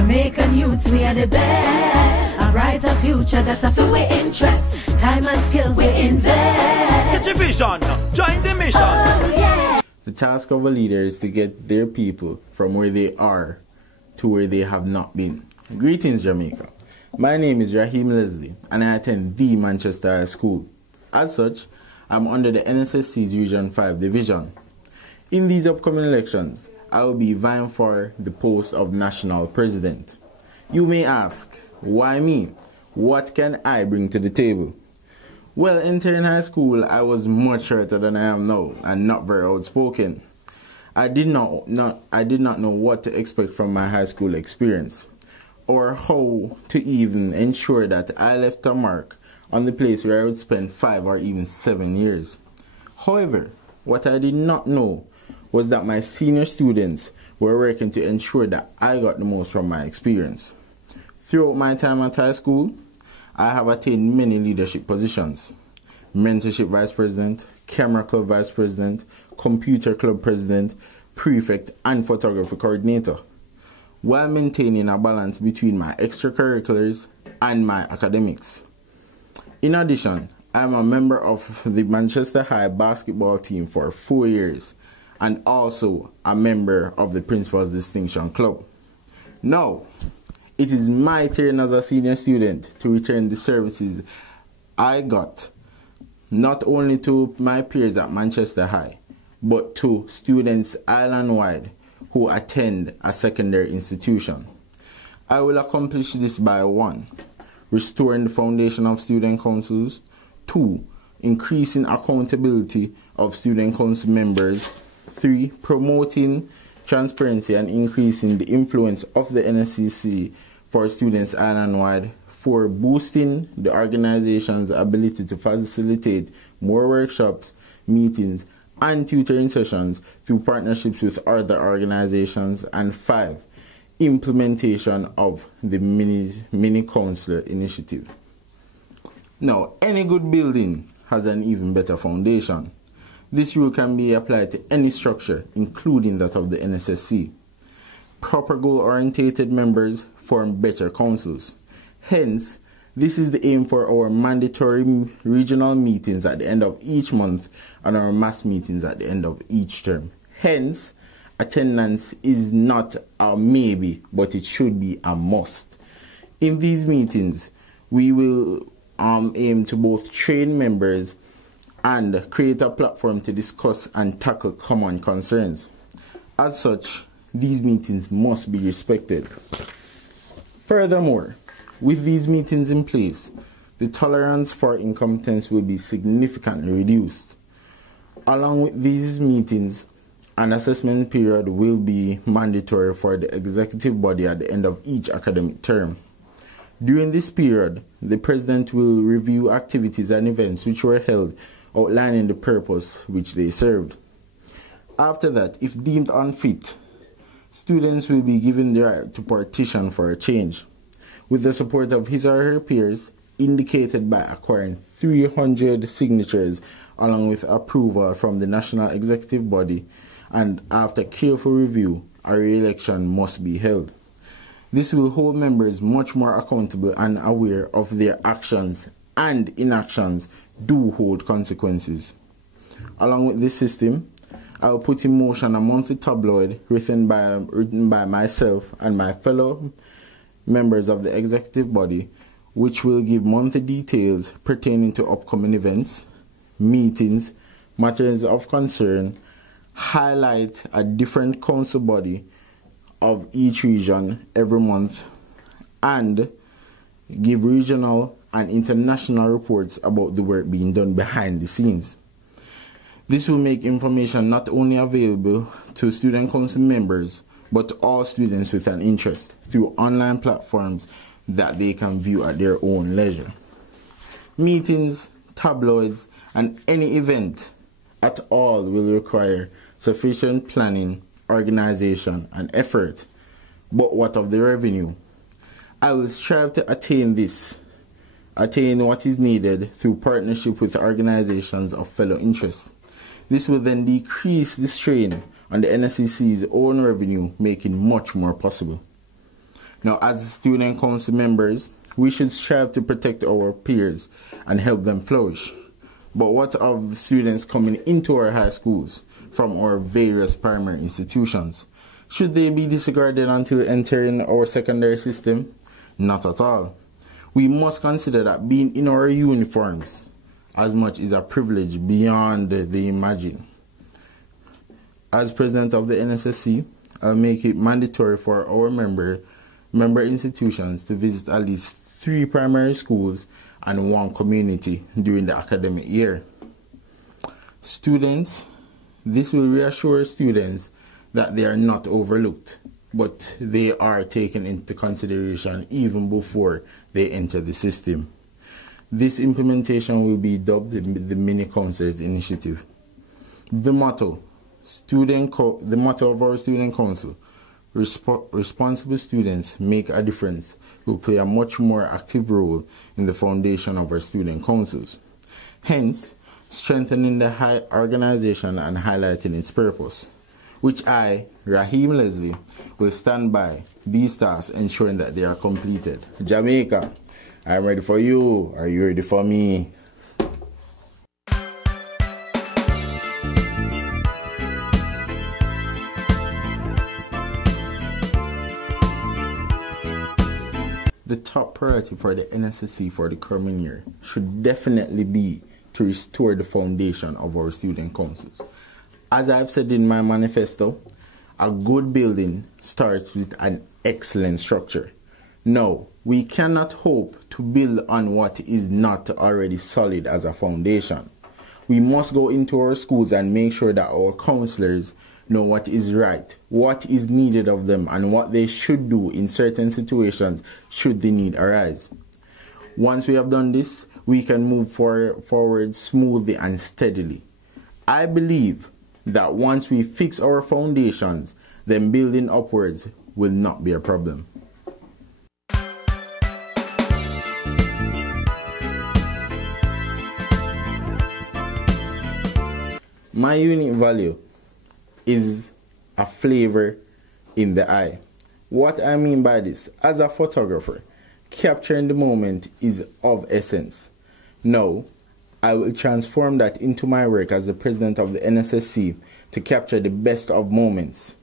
Jamaican youths, we are the best. A brighter future that I feel we interest. Time and skills we invest. Get your vision, join the mission. Oh, yeah. The task of a leader is to get their people from where they are to where they have not been. Greetings, Jamaica. My name is Raheim and I attend the Manchester High School. As such, I'm under the nssc's Region 5 division. In these upcoming elections, I will be vying for the post of national president. You may ask, why me? What can I bring to the table? Well, entering high school, I was much shorter than I am now and not very outspoken. I did not know what to expect from my high school experience, or how to even ensure that I left a mark on the place where I would spend 5 or even 7 years. However, what I did not know was that my senior students were working to ensure that I got the most from my experience. Throughout my time at high school, I have attained many leadership positions: mentorship vice president, camera club vice president, computer club president, prefect, and photography coordinator, while maintaining a balance between my extracurriculars and my academics. In addition, I am a member of the Manchester High basketball team for 4 years and also a member of the Principal's Distinction Club. Now, it is my turn as a senior student to return the services I got not only to my peers at Manchester High, but to students island-wide who attend a secondary institution. I will accomplish this by 1. Restoring the foundation of student councils, 2. Increasing accountability of student council members, 3. Promoting transparency and increasing the influence of the nssc for students island-wide, 4. Boosting the organization's ability to facilitate more workshops, meetings, and tutoring sessions through partnerships with other organizations, and 5. Implementation of the mini council initiative. Now, any good building has an even better foundation. This rule can be applied to any structure, including that of the nssc. Proper goal-orientated members form better councils. Hence, this is the aim for our mandatory regional meetings at the end of each month and our mass meetings at the end of each term. Hence, attendance is not a maybe, but it should be a must. In these meetings, we will aim to both train members and create a platform to discuss and tackle common concerns. As such, these meetings must be respected. Furthermore, with these meetings in place, the tolerance for incompetence will be significantly reduced. Along with these meetings, an assessment period will be mandatory for the executive body at the end of each academic term. During this period, the president will review activities and events which were held, outlining the purpose which they served. After that, if deemed unfit, students will be given the right to petition for a change, with the support of his or her peers, indicated by acquiring 300 signatures along with approval from the national executive body, and after careful review, a re-election must be held. This will hold members much more accountable and aware of their actions, and inactions do hold consequences. Along with this system, I will put in motion a monthly tabloid written by myself and my fellow members of the executive body, which will give monthly details pertaining to upcoming events, meetings, matters of concern, highlight a different council body of each region every month, and give regional and international reports about the work being done behind the scenes. This will make information not only available to student council members, but to all students with an interest through online platforms that they can view at their own leisure. Meetings, tabloids, and any event at all will require sufficient planning, organization, and effort. But what of the revenue? I will strive to attain what is needed through partnership with organizations of fellow interest. This will then decrease the strain on the nssc's own revenue, making much more possible. Now, as student council members, we should strive to protect our peers and help them flourish. But what of students coming into our high schools from our various primary institutions? Should they be disregarded until entering our secondary system? Not at all. We must consider that being in our uniforms as much is a privilege beyond the imagine. As president of the nssc, I'll make it mandatory for our member institutions to visit at least 3 primary schools and 1 community during the academic year. Students, this will reassure students that they are not overlooked, but they are taken into consideration even before they enter the system. This implementation will be dubbed the Mini Counselors Initiative. The motto of our student council: responsible students make a difference, will play a much more active role in the foundation of our student councils. Hence, strengthening the high organization and highlighting its purpose, which I, Raheim Leslie, will stand by these tasks, ensuring that they are completed. Jamaica, I'm ready for you. Are you ready for me? The top priority for the nssc for the coming year should definitely be to restore the foundation of our student councils. As I've said in my manifesto, a good building starts with an excellent structure. Now, we cannot hope to build on what is not already solid as a foundation. We must go into our schools and make sure that our counselors know what is right, what is needed of them, and what they should do in certain situations should the need arise. Once we have done this, we can move forward smoothly and steadily. I believe that once we fix our foundations, then building upwards will not be a problem. My unique value is a flavor in the eye. What I mean by this, as a photographer, capturing the moment is of essence. Now, I will transform that into my work as the president of the nssc to capture the best of moments.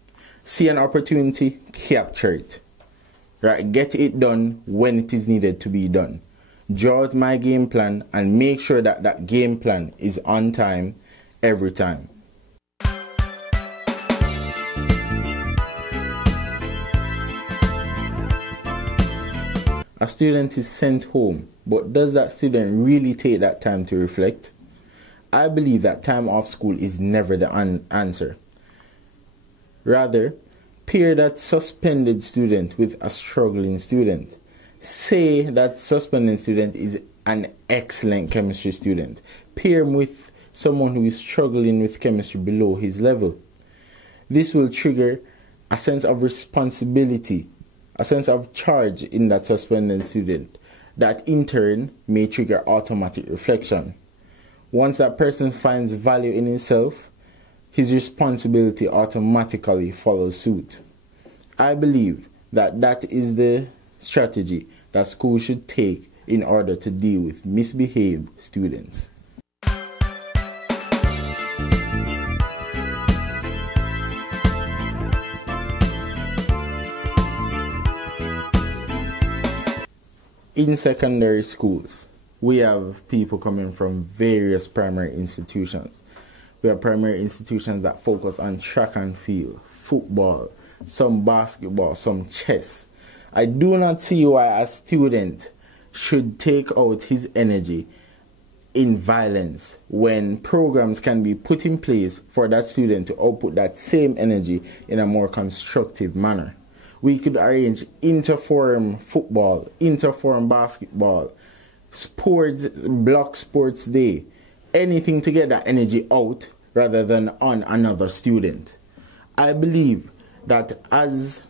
See an opportunity, capture it. Right, get it done when it is needed to be done. Draw out my game plan and make sure that that game plan is on time every time. A student is sent home, but does that student really take that time to reflect? I believe that time off school is never the answer. Rather, pair that suspended student with a struggling student. Say that suspended student is an excellent chemistry student. Pair him with someone who is struggling with chemistry below his level. This will trigger a sense of responsibility, a sense of charge in that suspended student, that in turn may trigger automatic reflection. Once that person finds value in himself, his responsibility automatically follows suit. I believe that that is the strategy that schools should take in order to deal with misbehaved students. In secondary schools, we have people coming from various primary institutions. We have primary institutions that focus on track and field, football, some basketball, some chess. I do not see why a student should take out his energy in violence when programs can be put in place for that student to output that same energy in a more constructive manner. We could arrange interform football, interform basketball, sports, block sports day, anything to get that energy out rather than on another student. I believe that as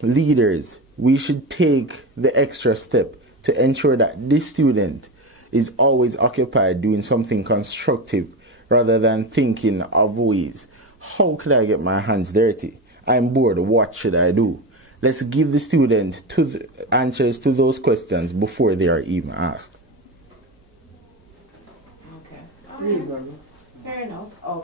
leaders, we should take the extra step to ensure that this student is always occupied doing something constructive rather than thinking of ways, how could I get my hands dirty? I'm bored, what should I do? Let's give the student answers to those questions before they are even asked. Okay. Fair enough. Oh.